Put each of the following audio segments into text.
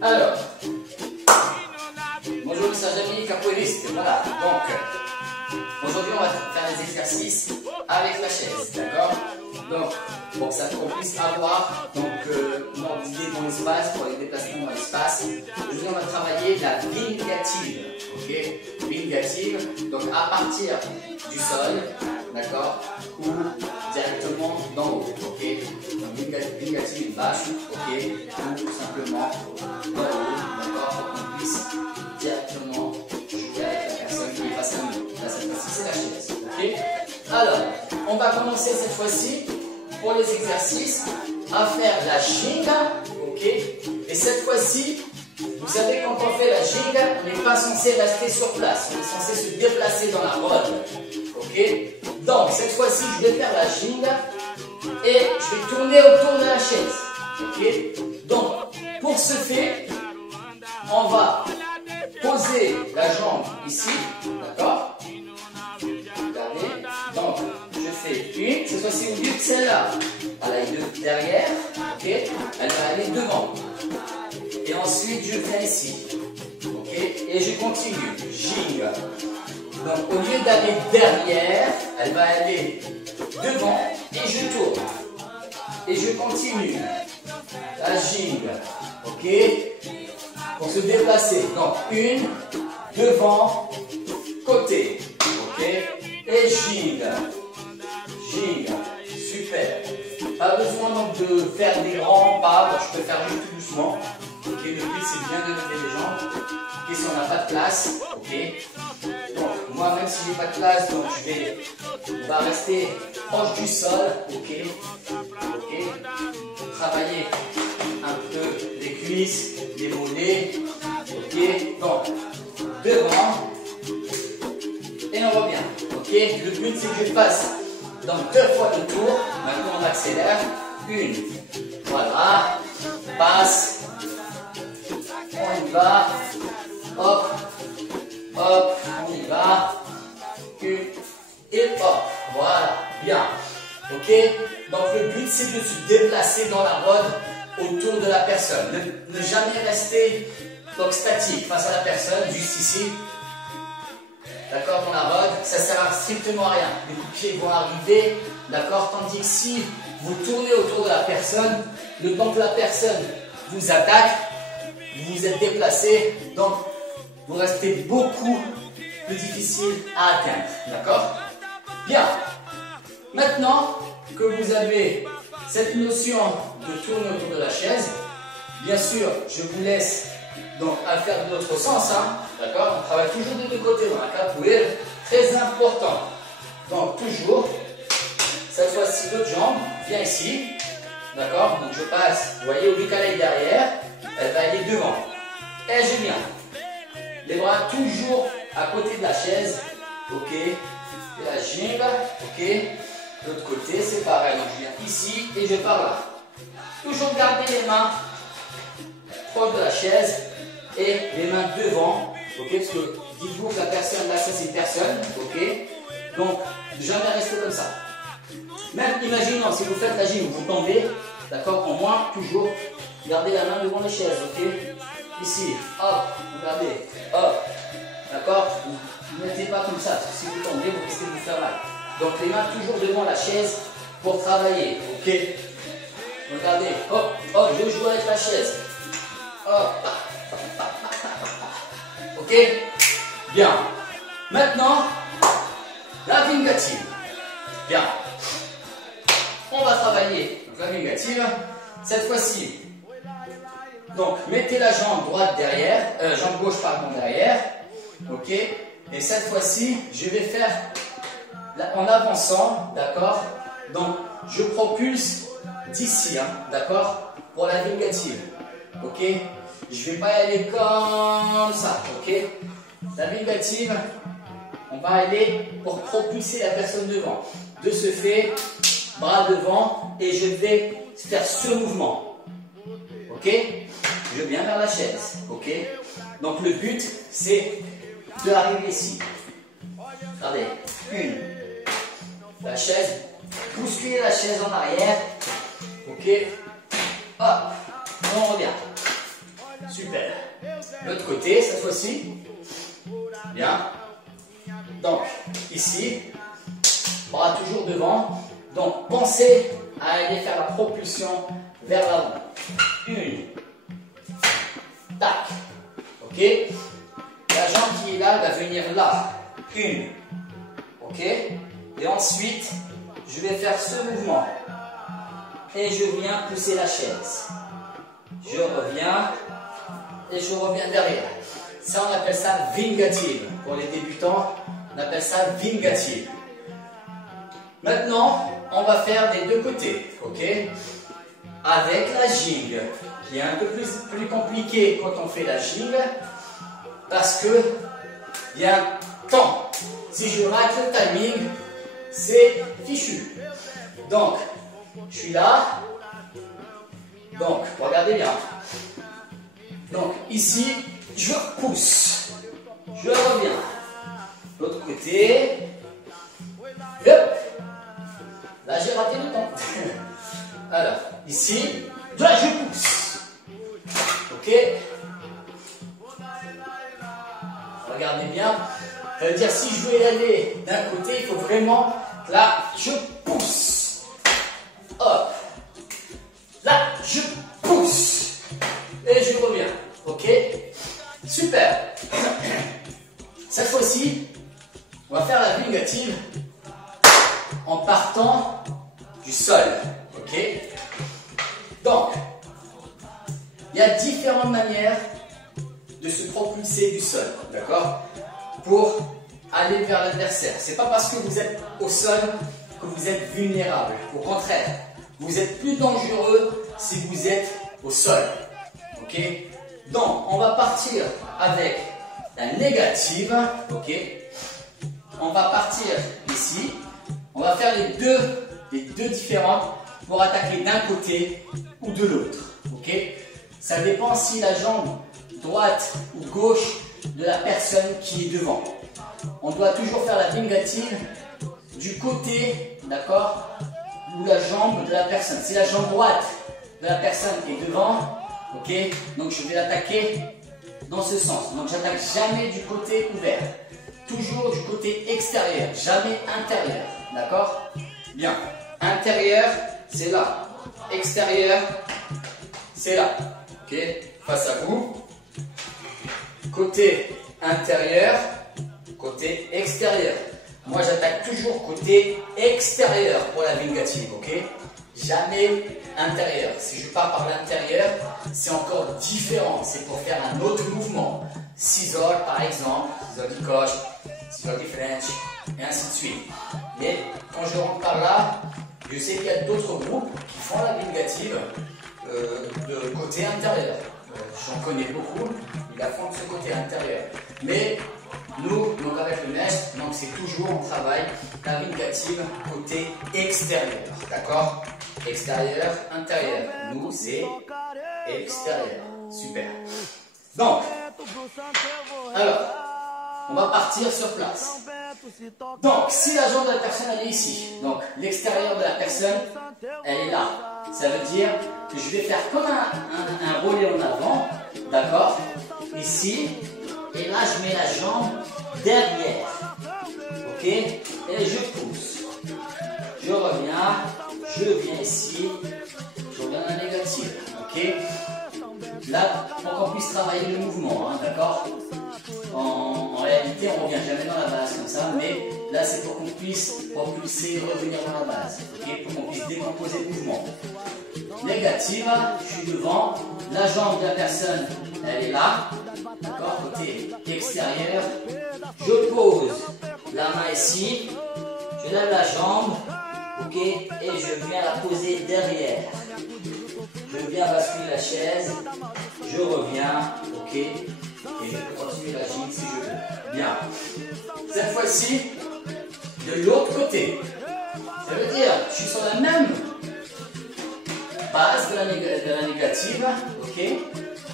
Alors, bonjour mes chers amis capoeiristes, voilà, donc, aujourd'hui on va faire des exercices avec la chaise, d'accord? Donc, pour qu'on puisse avoir une ordre d'idée dans l'espace, pour les déplacements dans l'espace, aujourd'hui on va travailler la vingative, ok? Vingative, donc à partir du sol, d'accord? Ou directement d'en haut, ok? Donc vingative basse, ok? Ou tout simplement d'en haut, d'accord? Pour qu'on puisse directement jouer avec la personne qui est face à nous. Là, cette fois-ci, c'est la chaise, ok? Alors, on va commencer cette fois-ci pour les exercices à faire la ginga, ok? Et cette fois-ci, vous savez, quand on fait la ginga, on n'est pas censé rester sur place, on est censé se déplacer dans la rode, ok? Donc, cette fois-ci, je vais faire la ginga et je vais tourner autour de la chaise, ok? Donc, pour ce faire, on va poser la jambe ici, d'accord? Regardez, donc je fais une, cette fois-ci au lieu de celle-là, elle est derrière, ok? Elle va aller devant. Et ensuite je viens ici, ok? Et je continue, ginga. Donc au lieu d'aller derrière, elle va aller devant et je tourne. Et je continue, la ginga, ok? Pour se déplacer, donc une, devant, côté, ok? Et ginga, ginga, super. Pas besoin donc de faire des grands pas, donc je peux faire juste tout doucement. Ok, le but c'est bien de lever les jambes. Ok, si on n'a pas de place, ok. Donc moi même si j'ai pas de place, donc on va rester proche du sol, ok. Ok. Travailler un peu les cuisses, les mollets, ok. Donc devant. Et on revient, ok? Le but c'est que je passe donc 2 fois le tour. Maintenant on accélère. Une, voilà, passe, on y va, hop, hop, on y va, une, et hop, voilà, bien, ok? Donc le but c'est de se déplacer dans la rode autour de la personne. Ne jamais rester donc statique face à la personne, juste ici. D'accord, dans la rode, ça ne sert à strictement à rien. Les coups de pied vont arriver, d'accord, tandis que si vous tournez autour de la personne, le temps que la personne vous attaque, vous vous êtes déplacé, donc vous restez beaucoup plus difficile à atteindre, d'accord? Bien, maintenant que vous avez cette notion de tourner autour de la chaise, bien sûr, je vous laisse donc à faire de l'autre sens, hein, d'accord? On travaille toujours des deux côtés dans la capoeira, très important. Donc toujours, cette fois-ci l'autre jambe vient ici, d'accord? Donc je passe, vous voyez, au lieu qu'elle aille derrière, elle va aller devant. Et je viens. Les bras toujours à côté de la chaise, ok? Et la ginga, ok? De l'autre côté, c'est pareil, donc je viens ici et je pars là. Toujours garder les mains proches de la chaise. Et les mains devant, ok, parce que dites-vous que la personne, là, ça c'est une personne, ok, donc jamais rester comme ça. Même imaginons, si vous faites la gym, vous tombez, d'accord, au moins, toujours, gardez la main devant les chaises, ok, ici, hop, regardez, hop, d'accord, ne mettez pas comme ça, parce que si vous tombez, vous risquez de vous faire mal. Donc les mains toujours devant la chaise pour travailler, ok, regardez, hop, hop, je joue avec la chaise, hop, ok? Bien. Maintenant, la vingative. Bien. On va travailler donc, la vingative. Cette fois-ci, donc mettez la jambe droite derrière, jambe gauche pardon derrière. Ok? Et cette fois-ci, je vais faire en avançant, d'accord? Donc, je propulse d'ici, hein, d'accord? Pour la vingative. Ok? Je ne vais pas y aller comme ça, ok? La vingative, on va aller pour propulser la personne devant. De ce fait, bras devant et je vais faire ce mouvement, ok? Je viens vers la chaise, ok? Donc le but, c'est d'arriver ici. Regardez, une, la chaise, bousculer la chaise en arrière, ok? Hop, on revient. Super. L'autre côté, cette fois-ci. Bien. Donc, ici, bras toujours devant. Donc, pensez à aller faire la propulsion vers l'avant. Une. Tac. Ok. La jambe qui est là va venir là. Une. Ok. Et ensuite, je vais faire ce mouvement. Et je viens pousser la chaise. Je reviens. Et je reviens derrière. Ça, on appelle ça vingative. Pour les débutants, on appelle ça vingative. Maintenant, on va faire des deux côtés. Ok. Avec la jingle, qui est un peu plus compliqué quand on fait la jingle, parce que il y a un temps. Si je rate le timing, c'est fichu. Donc, je suis là. Donc, regardez bien. Donc, ici, je pousse. Je reviens. L'autre côté. Hop. Là, j'ai raté le temps. Alors, ici, là, je pousse. Ok. Regardez bien. Ça veut dire, si je veux y aller d'un côté, il faut vraiment, là, je pousse. Hop. Là, je pousse. Et je reviens. Ok. Super. Cette fois-ci, on va faire la vingative en partant du sol. Ok. Donc, il y a différentes manières de se propulser du sol. D'accord? Pour aller vers l'adversaire. C'est pas parce que vous êtes au sol que vous êtes vulnérable. Au contraire, vous êtes plus dangereux si vous êtes au sol. Ok? Donc, on va partir avec la négative. Ok? On va partir ici. On va faire les deux différentes pour attaquer d'un côté ou de l'autre. Ok? Ça dépend si la jambe droite ou gauche de la personne qui est devant. On doit toujours faire la vingative du côté, d'accord, ou la jambe de la personne. Si la jambe droite de la personne est devant, ok, donc je vais l'attaquer dans ce sens. Donc j'attaque jamais du côté ouvert, toujours du côté extérieur, jamais intérieur, d'accord? Bien, intérieur, c'est là, extérieur, c'est là, ok, face à vous. Côté intérieur, côté extérieur. Moi, j'attaque toujours côté extérieur pour la vingative, ok? Jamais intérieur. Si je pars par l'intérieur, c'est encore différent. C'est pour faire un autre mouvement. Scissor, par exemple, scissor du coche, scissor du French, et ainsi de suite. Mais quand je rentre par là, je sais qu'il y a d'autres groupes qui font la vingative de côté intérieur. J'en connais beaucoup, ils la font de ce côté intérieur. Mais nous, donc avec le maître, donc c'est toujours on travaille la vingative côté extérieur. D'accord? Extérieur, intérieur. Nous, c'est extérieur. Super. Donc, alors, on va partir sur place. Donc, si la jambe de la personne elle est ici, donc l'extérieur de la personne, elle est là. Ça veut dire que je vais faire comme un relais en avant, d'accord? Ici, et là je mets la jambe derrière, ok? Et je pousse. Je reviens, je viens ici, je reviens à la négative, ok? Là, pour qu'on puisse travailler le mouvement, hein, d'accord? En réalité, on ne revient jamais dans la base comme ça, mais là, c'est pour qu'on puisse propulser, revenir dans la base, okay? Pour qu'on puisse décomposer le mouvement. Négative, je suis devant, la jambe de la personne, elle est là, d'accord, côté extérieur. Je pose la main ici, je lève la jambe, ok, et je viens la poser derrière. Je viens basculer la chaise, je reviens, ok, et je peux continuer la gym si je veux. Bien. Cette fois-ci, de l'autre côté. Ça veut dire, je suis sur la même base de la négative, ok,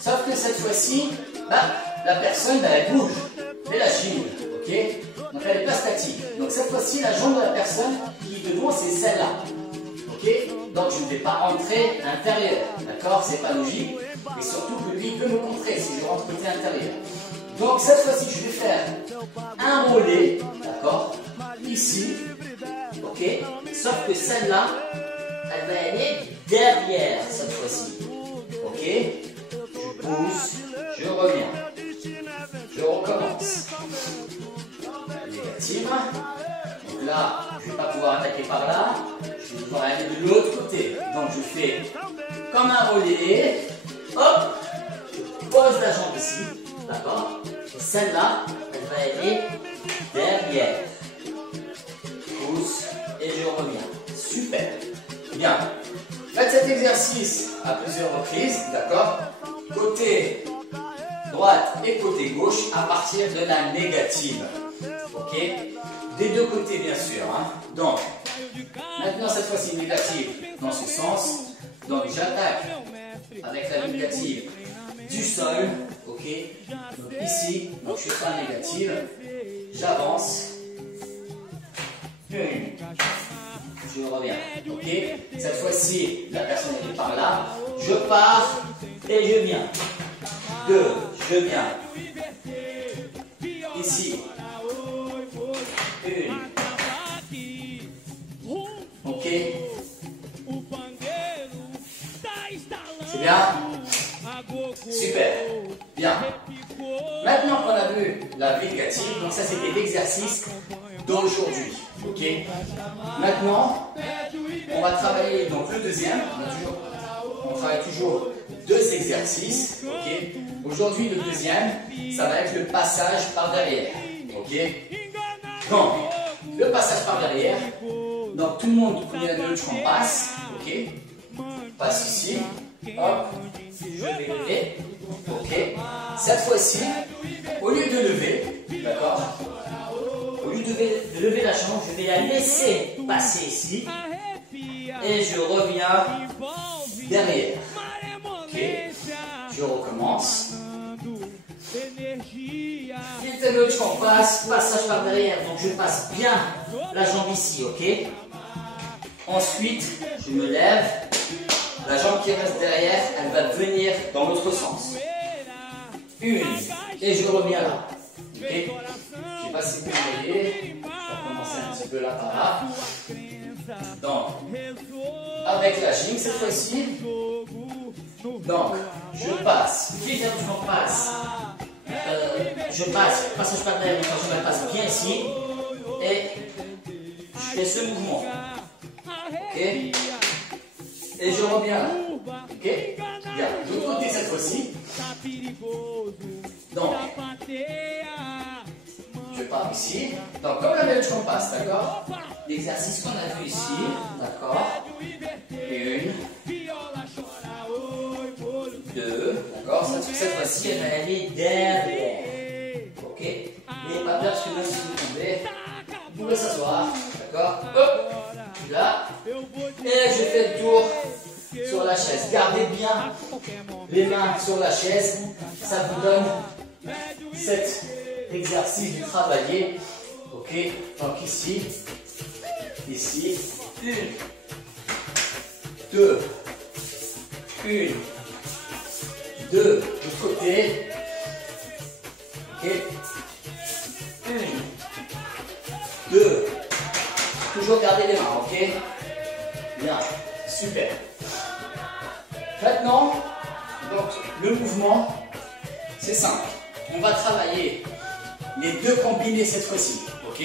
sauf que cette fois-ci, bah, la personne, bah, elle bouge, mais la gym, ok, donc elle n'est pas statique. Donc cette fois-ci, la jambe de la personne qui est devant, c'est celle-là, ok, donc je ne vais pas entrer intérieur, d'accord? C'est pas logique. Et surtout que lui peut me contrer si je rentre côté intérieur. Donc cette fois-ci, je vais faire un relais, d'accord? Ici, ok? Sauf que celle-là, elle va aller derrière cette fois-ci, ok? Je pousse, je reviens, je recommence. Négative. Donc là, je ne vais pas pouvoir attaquer par là, je vais devoir aller de l'autre côté. Donc je fais comme un relais, hop, je pose la jambe ici, d'accord? Et celle-là, elle va aller derrière. Pousse et je reviens. Super. Bien. Faites cet exercice à plusieurs reprises, d'accord? Côté droite et côté gauche à partir de la négative. Ok? Des deux côtés, bien sûr. Hein? Donc, maintenant, cette fois-ci, négative dans ce sens. Donc, j'attaque avec la négative du sol. Ok? Donc, ici, donc, je fais la négative. J'avance. Une. Je reviens. Ok? Cette fois-ci, la personne est par là. Je pars et je viens. Deux. Je viens. Ici. Une. Ok? C'est bien? Super. Bien. Maintenant qu'on a vu la négative, donc ça c'était l'exercice d'aujourd'hui. Ok? Maintenant, on va travailler donc le deuxième. On travaille toujours deux exercices. Ok? Aujourd'hui, le deuxième, ça va être le passage par derrière. Ok? Donc, le passage par derrière. Donc, tout le monde, combien de minutes on passe? Ok? Passe ici. Hop. Je vais lever. Ok? Cette fois-ci, au lieu de lever, d'accord? Au lieu de lever la jambe, je vais la laisser passer ici. Et je reviens derrière. Ok? Je recommence. Vite minutes qu'on passe, passage par derrière. Donc je passe bien la jambe ici, ok? Ensuite, je me lève. La jambe qui reste derrière, elle va venir dans l'autre sens. Une. Et je reviens là. Ok? Je ne sais pas si vous voyez. Je vais commencer un petit peu là par là. Donc, avec la gym cette fois-ci. Donc, je passe. Vite, je passe. Je passe. Passage par derrière. Quand je me passe bien ici. Et je fais ce mouvement. Ok? Et je reviens là. Ok? Bien. De l'autre côté cette fois-ci. Donc, je pars ici. Donc, comme la même chose qu'on passe, d'accord? L'exercice qu'on a vu ici, d'accord? Une. Deux. D'accord? Cette fois-ci, elle va aller derrière. Ok? N'ayez pas peur parce que même si vous tombez, vous pouvez s'asseoir. D'accord? Hop! Là. Et je fais le tour sur la chaise. Gardez bien les mains sur la chaise. Ça vous donne cet exercice de travailler. Ok? Donc ici. Ici. Une. Deux. Une. Deux. De l'autre côté. Ok? Une. Deux. Toujours garder les mains, ok? Bien, super. Maintenant, donc, le mouvement, c'est simple. On va travailler les deux combinés cette fois-ci, ok?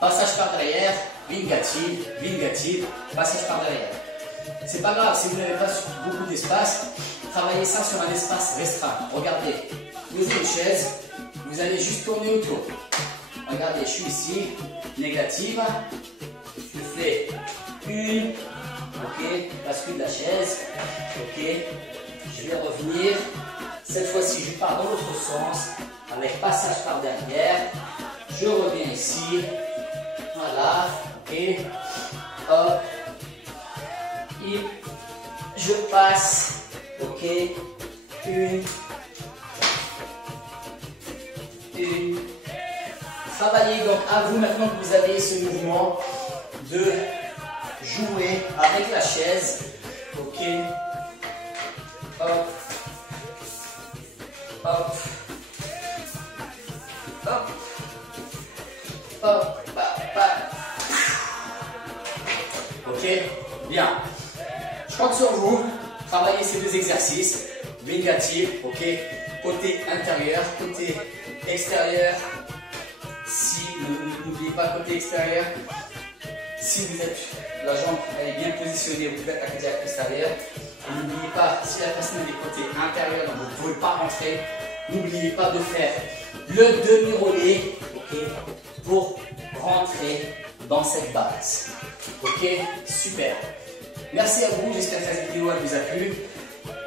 Passage par derrière, vingative, passage par derrière. C'est pas grave si vous n'avez pas beaucoup d'espace, travaillez ça sur un espace restreint. Regardez, vous avez une chaise, vous allez juste tourner autour. Regardez, je suis ici, négative, je fais une, ok, bascule la chaise, ok, je vais revenir, cette fois-ci je pars dans l'autre sens, avec passage par derrière, je reviens ici, voilà, ok, hop, et je passe, ok, une, travaillez donc à vous maintenant que vous avez ce mouvement de jouer avec la chaise. Ok. Hop. Hop. Hop. Hop. Ok. Bien. Je compte sur vous. Travaillez ces deux exercices. Négatif. Ok. Côté intérieur, côté extérieur. Si, n'oubliez pas côté extérieur. Si vous êtes, la jambe elle est bien positionnée, vous pouvez attaquer à l'extérieur. N'oubliez pas, si la personne est côté intérieur, donc vous ne pouvez pas rentrer, n'oubliez pas de faire le demi-rolé, ok, pour rentrer dans cette base. Ok, super. Merci à vous, j'espère que cette vidéo vous a plu.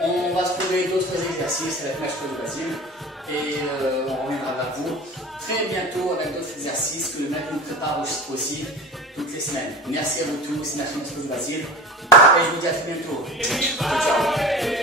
On va se trouver d'autres exercices avec Maître de Basile et on reviendra vers vous très bientôt avec d'autres exercices que le maître nous prépare aussi toutes les semaines. Merci à vous tous, merci Maître de Basile et je vous dis à très bientôt. Ciao, ciao.